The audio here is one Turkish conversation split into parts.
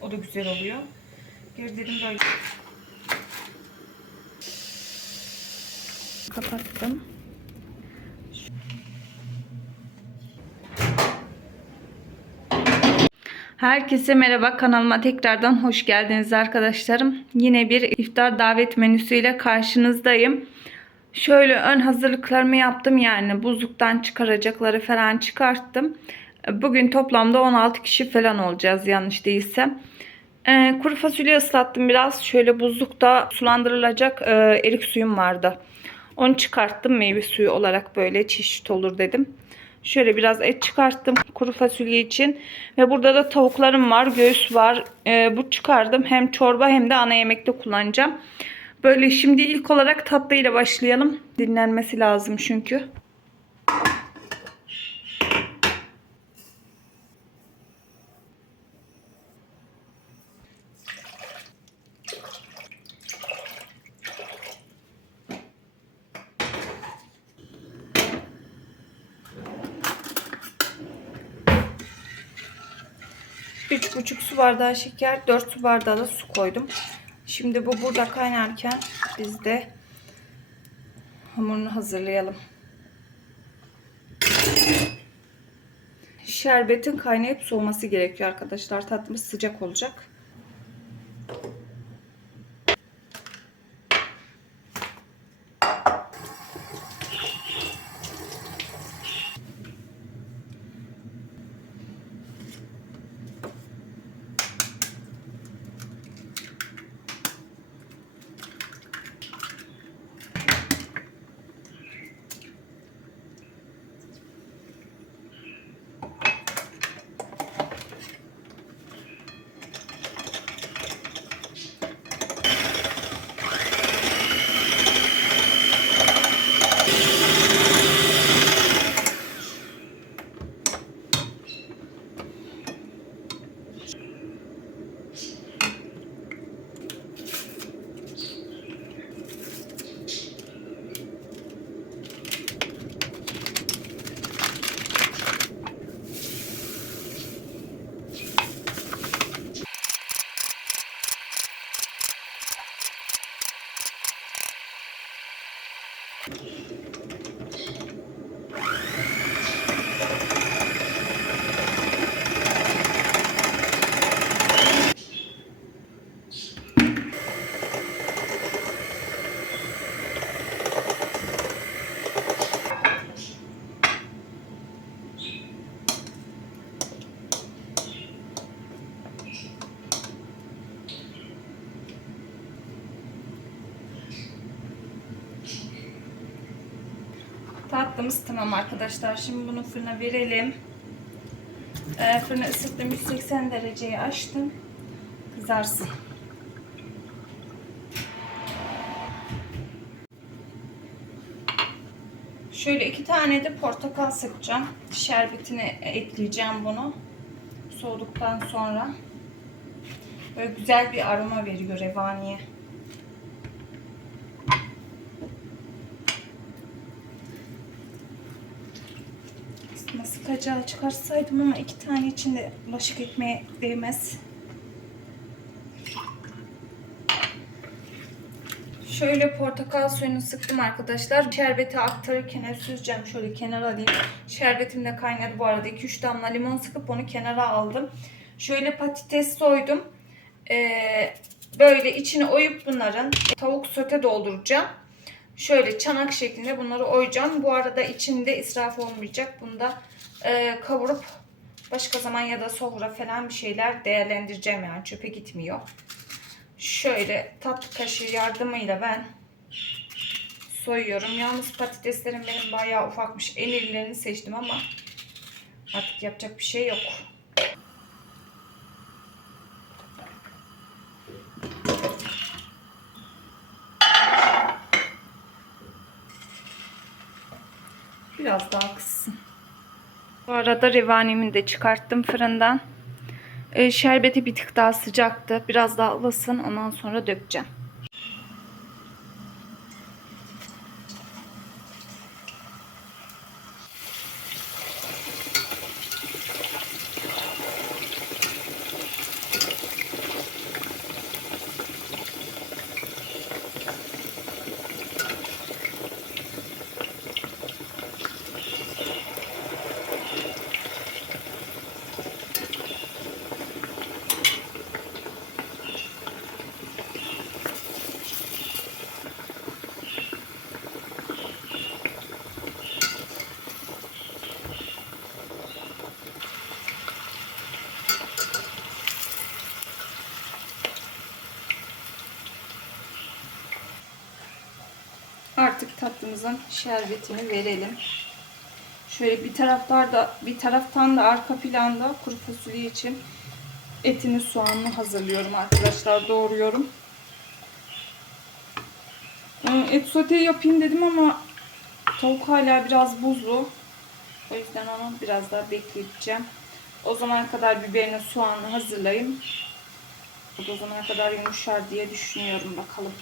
O da güzel oluyor. Geri dedim böyle. Kapattım. Herkese merhaba, kanalıma tekrardan hoş geldiniz arkadaşlarım. Yine bir iftar davet menüsüyle karşınızdayım. Şöyle ön hazırlıklarımı yaptım, yani buzluktan çıkaracakları falan çıkarttım. Bugün toplamda 16 kişi falan olacağız yanlış değilsem. Kuru fasulye ıslattım biraz. Şöyle buzlukta sulandırılacak erik suyum vardı. Onu çıkarttım, meyve suyu olarak böyle çeşit olur dedim. Şöyle biraz et çıkarttım kuru fasulye için. Ve burada da tavuklarım var, göğüs var. Bu çıkardım. Hem çorba hem de ana yemekte kullanacağım. Böyle şimdi ilk olarak tatlıyla başlayalım. Dinlenmesi lazım çünkü. Üç buçuk su bardağı şeker, 4 su bardağı da su koydum. Şimdi bu burada kaynarken biz de hamurunu hazırlayalım. Şerbetin kaynayıp soğuması gerekiyor arkadaşlar. Tatlımız sıcak olacak. Tatlımız tamam arkadaşlar. Şimdi bunu fırına verelim. Fırını ısıttım. 180 dereceyi açtım. Kızarsın. Şöyle 2 tane de portakal sıkacağım. Şerbetine ekleyeceğim bunu. Soğuduktan sonra. Böyle güzel bir aroma veriyor revaniye. Sıkacağı çıkarsaydım ama 2 tane içinde bulaşık ekmeğe değmez. Şöyle portakal suyunu sıktım arkadaşlar. Şerbeti aktarırken süzeceğim. Şöyle kenara alayım. Şerbetim de kaynadı bu arada. 2-3 damla limon sıkıp onu kenara aldım. Şöyle patates soydum. Böyle içine oyup bunların tavuk sote dolduracağım. Şöyle çanak şeklinde bunları oyacağım. Bu arada içinde israf olmayacak. Bunu da kavurup başka zaman ya da sofra falan bir şeyler değerlendireceğim, yani çöpe gitmiyor. Şöyle tatlı kaşığı yardımıyla ben soyuyorum. Yalnız patateslerim benim bayağı ufakmış. En irilerini seçtim ama artık yapacak bir şey yok. Biraz daha kızsın. Bu arada revanemi de çıkarttım fırından. Şerbeti bir tık daha sıcaktı. Biraz daha ılısın. Ondan sonra dökeceğim. tatlımızın şerbetini verelim. Şöyle bir taraftan da arka planda kuru fasulye için etini soğanını hazırlıyorum arkadaşlar. Doğruyorum. Et sote yapayım dedim ama tavuk hala biraz buzlu. O yüzden onu biraz daha bekleteceğim. O zamana kadar biberini, soğanını hazırlayayım. O zamana kadar yumuşar diye düşünüyorum, bakalım.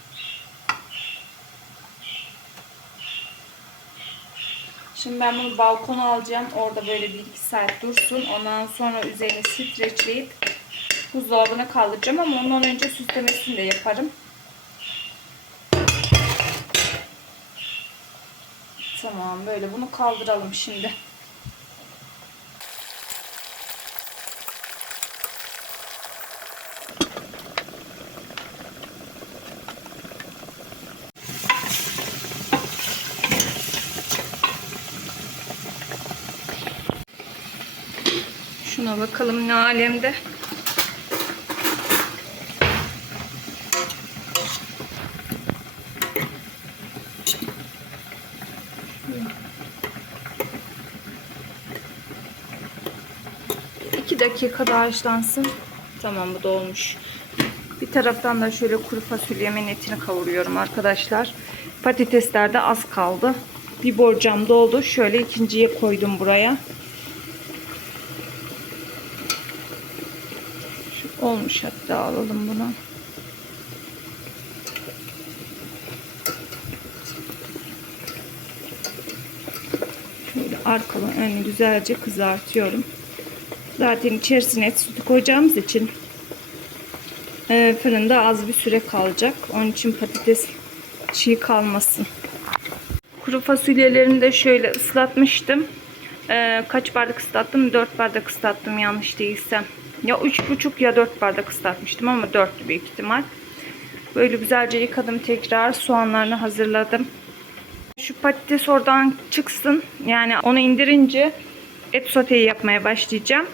Şimdi ben bunu balkona alacağım. Orada böyle 1-2 saat dursun. Ondan sonra üzerine streçleyip buzdolabına kaldıracağım ama ondan önce süslemesini de yaparım. Tamam, böyle bunu kaldıralım şimdi. Şuna bakalım ne alemde. Dakikada haşlansın. Tamam, bu da olmuş. Bir taraftan da şöyle kuru fasulyemin etini kavuruyorum arkadaşlar. Patatesler de az kaldı. Bir borcam doldu. Şöyle ikinciye koydum buraya. Şu olmuş, hatta alalım bunu. Şöyle arkalı önlü güzelce kızartıyorum. Zaten içerisine et sütü koyacağımız için fırında az bir süre kalacak. Onun için patates çiğ kalmasın. Kuru fasulyelerimi de şöyle ıslatmıştım. Kaç bardak ıslattım? 4 bardak ıslattım yanlış değilsem. Ya 3,5 ya 4 bardak ıslatmıştım ama 4'tü büyük ihtimal. Böyle güzelce yıkadım tekrar. Soğanlarını hazırladım. Şu patates oradan çıksın. Yani onu indirince et soteyi yapmaya başlayacağım.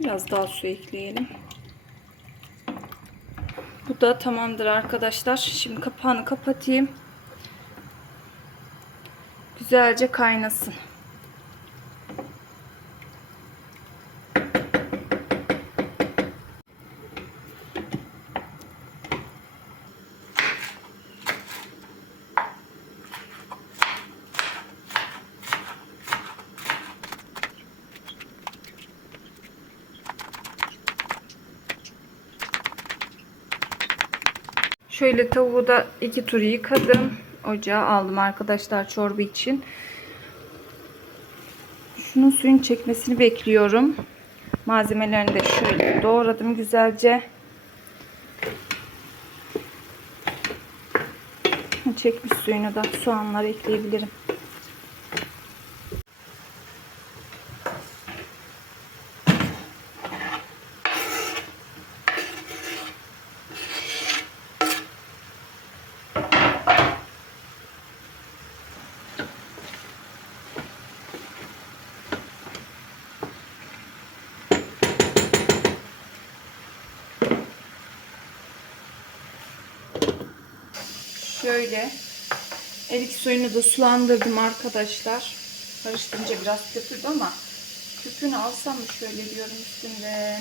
Biraz daha su ekleyelim. Bu da tamamdır arkadaşlar. Şimdi kapağını kapatayım. Güzelce kaynasın. Şöyle tavuğu da 2 tur yıkadım. Ocağa aldım arkadaşlar çorba için. Şunun suyun çekmesini bekliyorum. Malzemelerini de şöyle doğradım güzelce. Çekmiş suyunu da soğanları ekleyebilirim. Şöyle erik suyunu da sulandırdım arkadaşlar. Karıştırınca biraz köpürdü ama köpüğünü alsam mı şöyle diyorum üstünde.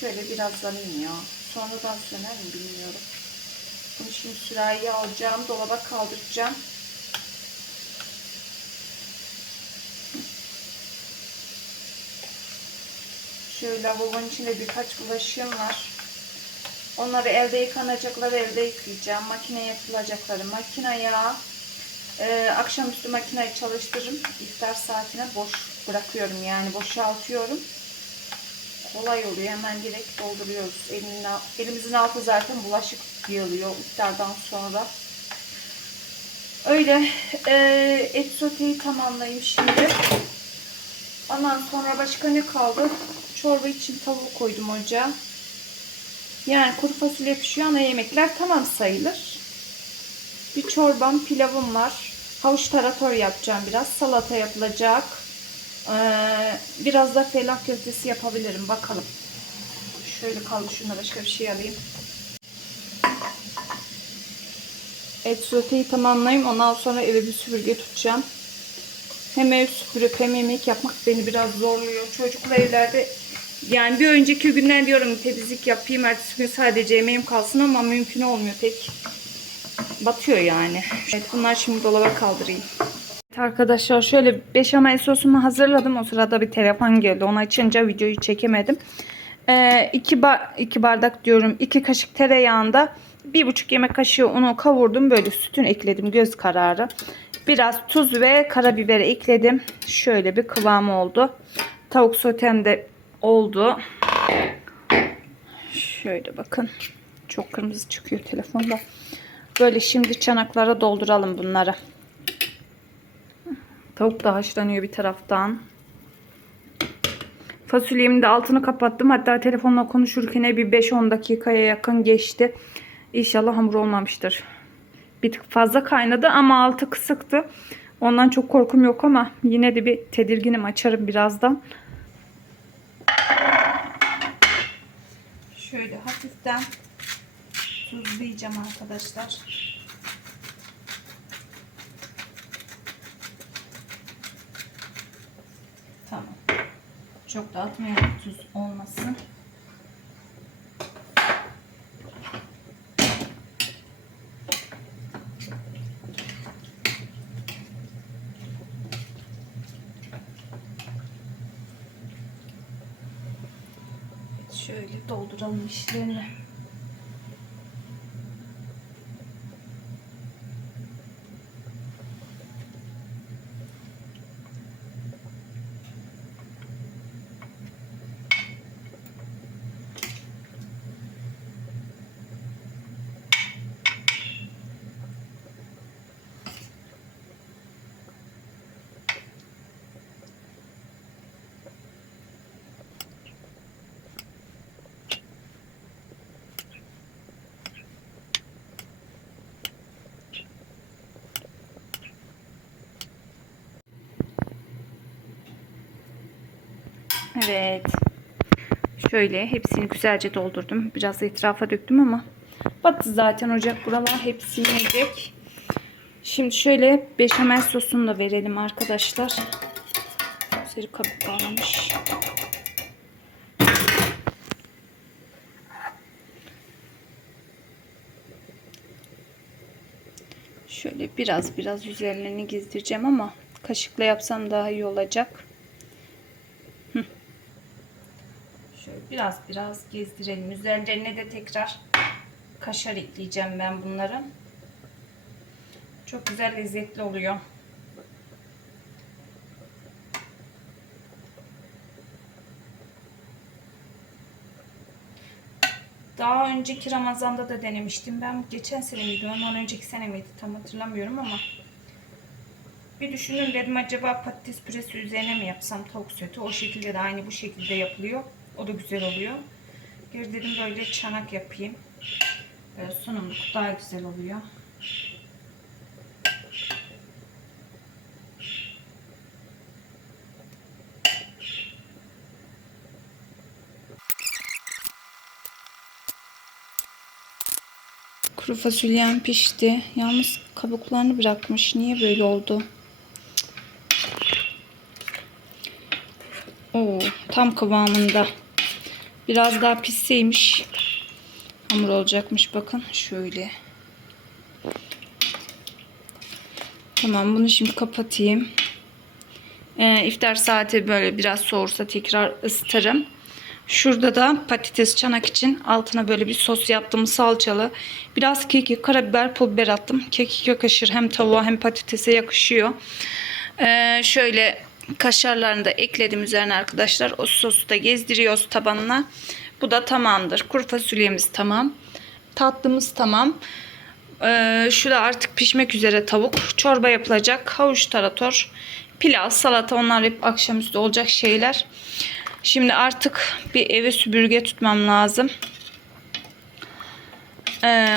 Şöyle biraz alayım ya. Sonradan söner mi bilmiyorum. Bunu şimdi sürahiye alacağım. Dolaba kaldıracağım. Şöyle lavabonun içinde birkaç bulaşığım var. Onları elde yıkanacakları elde yıkayacağım. Makineye yapılacakları makineye. Akşamüstü makineyi çalıştırırım. İftar saatine boş bırakıyorum. Yani boşaltıyorum. Kolay oluyor. Hemen direkt dolduruyoruz. Elimizin altı zaten bulaşık yığılıyor iftardan sonra. Öyle et soteyi tamamlayayım şimdi. Ondan sonra başka ne kaldı? Çorba için tavuk koydum ocağa. Yani kuru fasulye pişiyor. Ana yemekler tamam sayılır. Bir çorbam, pilavım var. Havuç tarator yapacağım biraz. Salata yapılacak. Biraz da fellah köftesi yapabilirim. Bakalım. Şöyle kaldı. Şuna başka bir şey alayım. Et soteyi tamamlayayım. Ondan sonra eve bir süpürge tutacağım. Hem ev süpürüp hem yemek yapmak beni biraz zorluyor. Çocuklu evlerde yani bir önceki günden diyorum temizlik yapayım. Ertesi gün sadece yemeğim kalsın ama mümkün olmuyor pek. Batıyor yani. Evet, bunlar şimdi dolaba kaldırayım. Evet arkadaşlar şöyle beşamel sosumu hazırladım. O sırada bir telefon geldi. Onu açınca videoyu çekemedim. 2 bardak diyorum. 2 kaşık tereyağında 1,5 yemek kaşığı unu kavurdum. Böyle sütünü ekledim göz kararı. Biraz tuz ve karabiber ekledim. Şöyle bir kıvam oldu. Tavuk sotem de oldu. Şöyle bakın. Çok kırmızı çıkıyor telefonda. Böyle şimdi çanaklara dolduralım bunları. Tavuk da haşlanıyor bir taraftan. Fasulyemin de altını kapattım. Hatta telefonla konuşurken bir 5-10 dakikaya yakın geçti. İnşallah hamur olmamıştır. Bir tık fazla kaynadı ama altı kısıktı. Ondan çok korkum yok ama yine de bir tedirginim. Açarım birazdan. Şöyle hafiften tuzlayacağım arkadaşlar. Tamam. Çok da atmayalım tuz olmasın. Şöyle dolduralım işlerini. Evet. Şöyle hepsini güzelce doldurdum. Biraz etrafa döktüm ama battı zaten ocak buralar. Hepsini yiyecek. Şimdi şöyle beşamel sosunu da verelim arkadaşlar. Üzeri kabuk bağlamış. Şöyle biraz üzerlerini gezdireceğim ama kaşıkla yapsam daha iyi olacak. Şöyle biraz gezdirelim. Üzerlerine de tekrar kaşar ekleyeceğim ben bunların. Çok güzel lezzetli oluyor. Daha önceki Ramazan'da da denemiştim. Ben geçen sene miydi? Ondan önceki sene miydi? Tam hatırlamıyorum ama bir düşündüm dedim acaba patates püresi üzerine mi yapsam tavuk sote? O şekilde de aynı bu şekilde yapılıyor. O da güzel oluyor. Geri dedim böyle çanak yapayım. Böyle sunumluk daha güzel oluyor. Kuru fasulyem pişti. Yalnız kabuklarını bırakmış. Niye böyle oldu? Oo, tam kıvamında. Biraz daha pişseymiş hamur olacakmış. Bakın şöyle. Tamam, bunu şimdi kapatayım. İftar saati böyle biraz soğursa tekrar ısıtırım. Şurada da patates çanak için altına böyle bir sos yaptım, salçalı. Biraz kekik, karabiber, pul biber attım. Kekik yakışır, hem tavuğa hem patatese yakışıyor. Şöyle kaşarlarını da ekledim üzerine arkadaşlar. O sosu da gezdiriyoruz tabanına. Bu da tamamdır. Kuru fasulyemiz tamam. Tatlımız tamam. Şurada artık pişmek üzere tavuk. Çorba yapılacak. Havuç tarator, pilav, salata, onlar hep akşamüstü olacak şeyler. Şimdi artık bir eve süpürge tutmam lazım.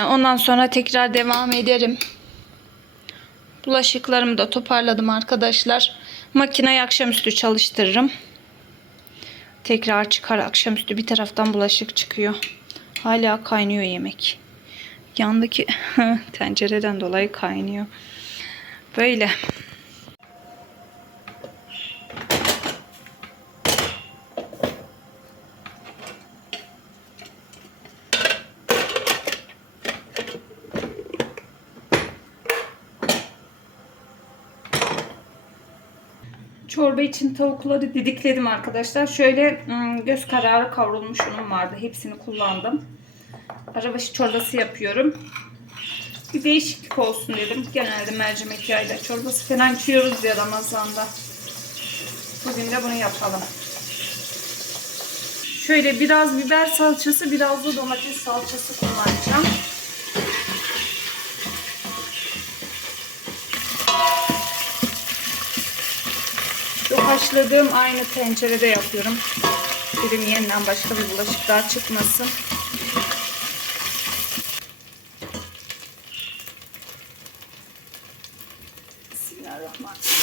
Ondan sonra tekrar devam ederim. Bulaşıklarımı da toparladım arkadaşlar. Makineyi akşamüstü çalıştırırım. Tekrar çıkar akşamüstü, bir taraftan bulaşık çıkıyor. Hala kaynıyor yemek. Yandaki tencereden dolayı kaynıyor. Böyle. Çorba için tavukları didikledim arkadaşlar. Şöyle göz kararı kavrulmuş unum vardı. Hepsini kullandım. Arabaşı çorbası yapıyorum. Bir değişiklik olsun dedim. Genelde mercimek yağıyla çorbası falan içiyoruz ya Ramazan'da. Bugün de bunu yapalım. Şöyle biraz biber salçası, biraz da domates salçası kullanacağım. Yok, haşladığım aynı tencerede yapıyorum. Dedim yeniden başka bir bulaşık daha çıkmasın. Bismillahirrahmanirrahim.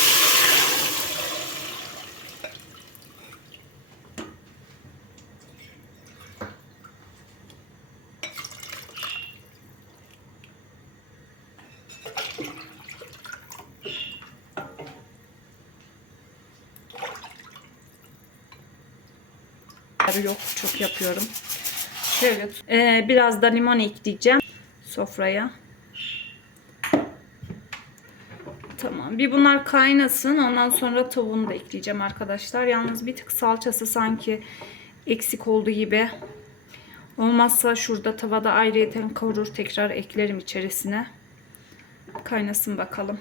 Yok, çok yapıyorum. Şöyle biraz da limon ekleyeceğim sofraya. Tamam. Bir bunlar kaynasın. Ondan sonra tavuğunu da ekleyeceğim arkadaşlar. Yalnız bir tık salçası sanki eksik olduğu gibi. Olmazsa şurada tavada ayrıyeten kavurur, tekrar eklerim içerisine. Kaynasın bakalım.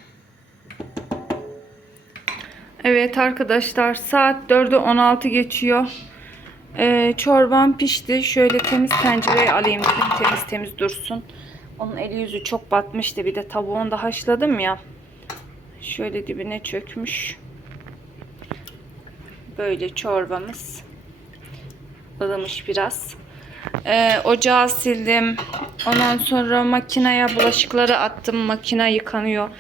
Evet arkadaşlar, saat 4'ü 16 geçiyor. Çorbam pişti. Şöyle temiz tencereye alayım dedim. Temiz temiz dursun. Onun eli yüzü çok batmıştı. Bir de tavuğunu da haşladım ya. Şöyle dibine çökmüş. Böyle çorbamız. Ilımış biraz. Ocağı sildim. Ondan sonra makineye bulaşıkları attım. Makine yıkanıyor.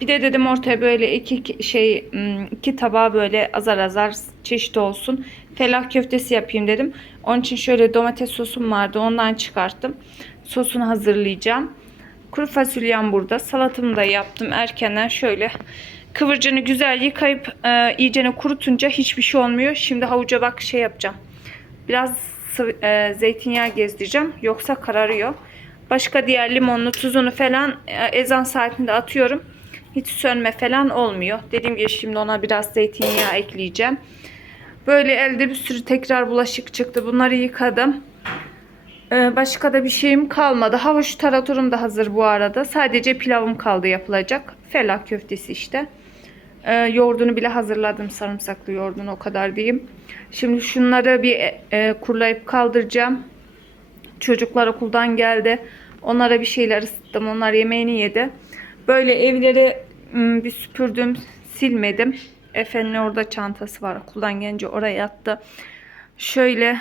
Bir de dedim ortaya böyle iki tabağa böyle azar azar çeşit olsun. Fellah köftesi yapayım dedim. Onun için şöyle domates sosum vardı. Ondan çıkarttım. Sosunu hazırlayacağım. Kuru fasulyem burada. Salatamı da yaptım erkenden. Şöyle kıvırcını güzel yıkayıp iyicene kurutunca hiçbir şey olmuyor. Şimdi havuca bak şey yapacağım. Biraz zeytinyağı gezdireceğim. Yoksa kararıyor. Başka diğer limonlu tuzunu falan ezan saatinde atıyorum. Hiç sönme falan olmuyor. Dediğim gibi şimdi ona biraz zeytinyağı ekleyeceğim. Böyle elde bir sürü tekrar bulaşık çıktı. Bunları yıkadım. Başka da bir şeyim kalmadı. Havuç taratorum da hazır bu arada. Sadece pilavım kaldı yapılacak. Fellah köftesi işte. Yoğurdunu bile hazırladım. Sarımsaklı yoğurdunu, o kadar diyeyim. Şimdi şunları bir kurulayıp kaldıracağım. Çocuklar okuldan geldi. Onlara bir şeyler ısıttım. Onlar yemeğini yedi. Böyle evleri bir süpürdüm. Silmedim. Efe'nin orada çantası var. Okuldan gelince oraya attı. Şöyle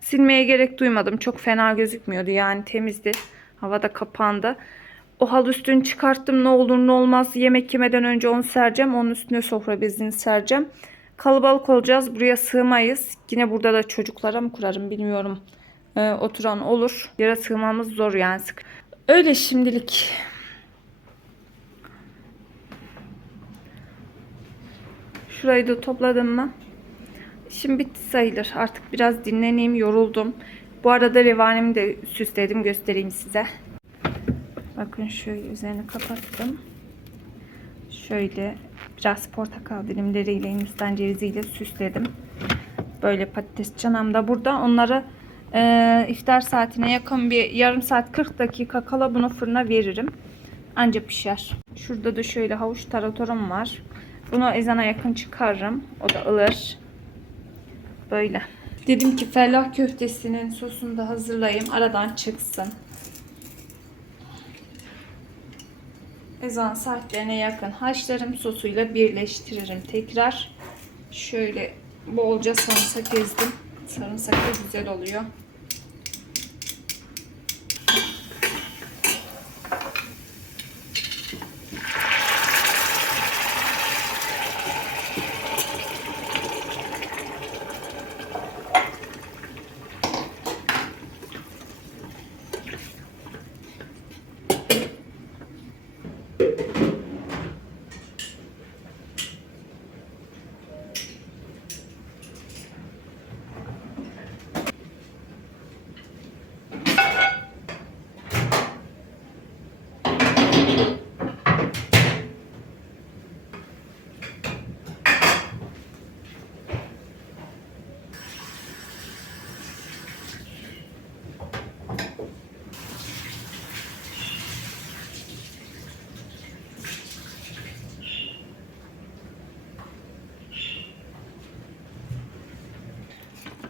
silmeye gerek duymadım. Çok fena gözükmüyordu. Yani temizdi. Havada kapandı. O halı üstünü çıkarttım. Ne olur ne olmaz. Yemek yemeden önce onu sereceğim. Onun üstüne sofra bezini sereceğim. Kalabalık olacağız. Buraya sığmayız. Yine burada da çocuklara mı kurarım bilmiyorum. Oturan olur. Yere sığmamız zor yani. Öyle şimdilik. Şurayı da topladım mı? Şimdi bitti sayılır. Artık biraz dinleneyim. Yoruldum. Bu arada revanemi de süsledim. Göstereyim size. Bakın şöyle üzerini kapattım. Şöyle biraz portakal dilimleriyle, hindistan ceviziyle süsledim. Böyle patates çanam da burada. Onları iftar saatine yakın bir yarım saat 40 dakika kala bunu fırına veririm. Anca pişer. Şurada da şöyle havuç taratorum var. Bunu ezana yakın çıkarırım. O da ılır. Böyle. Dedim ki fellah köftesinin sosunu da hazırlayayım. Aradan çıksın. Ezan saatlerine yakın haşlarım. Sosuyla birleştiririm tekrar. Şöyle bolca sarımsak ezdim. Sarımsak da güzel oluyor.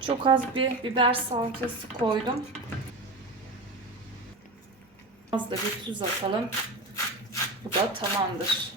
Çok az bir biber salçası koydum. Az da bir tuz atalım. Bu da tamamdır.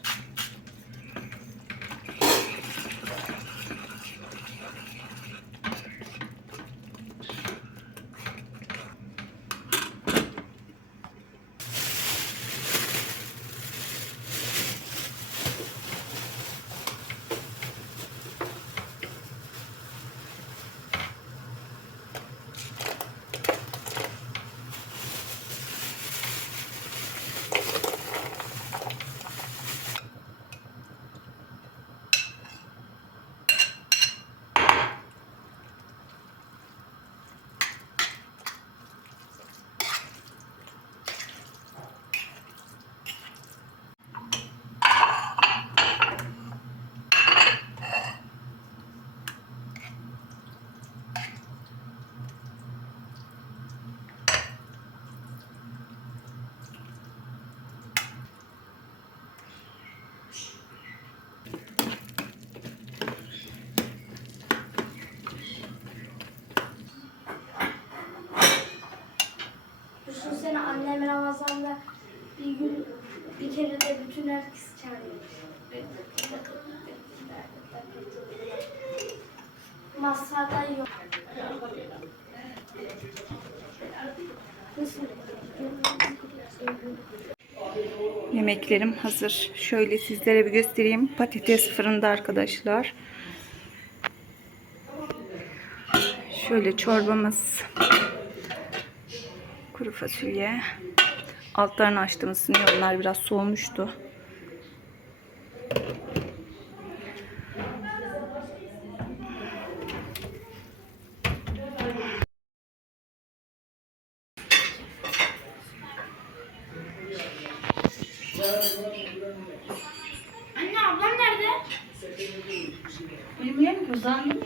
Düşünsene annem Ramazan'da bir gün bir kere de bütün herkes çağırıyor. Masada yok. Yemeklerim hazır. Şöyle sizlere bir göstereyim. Patates fırında arkadaşlar. Şöyle çorbamız. Kuru fasulye. Altlarını açtım, ısınıyor. Onlar biraz soğumuştu. Anne ablam nerede? Bilmiyorum ki uzandı mı?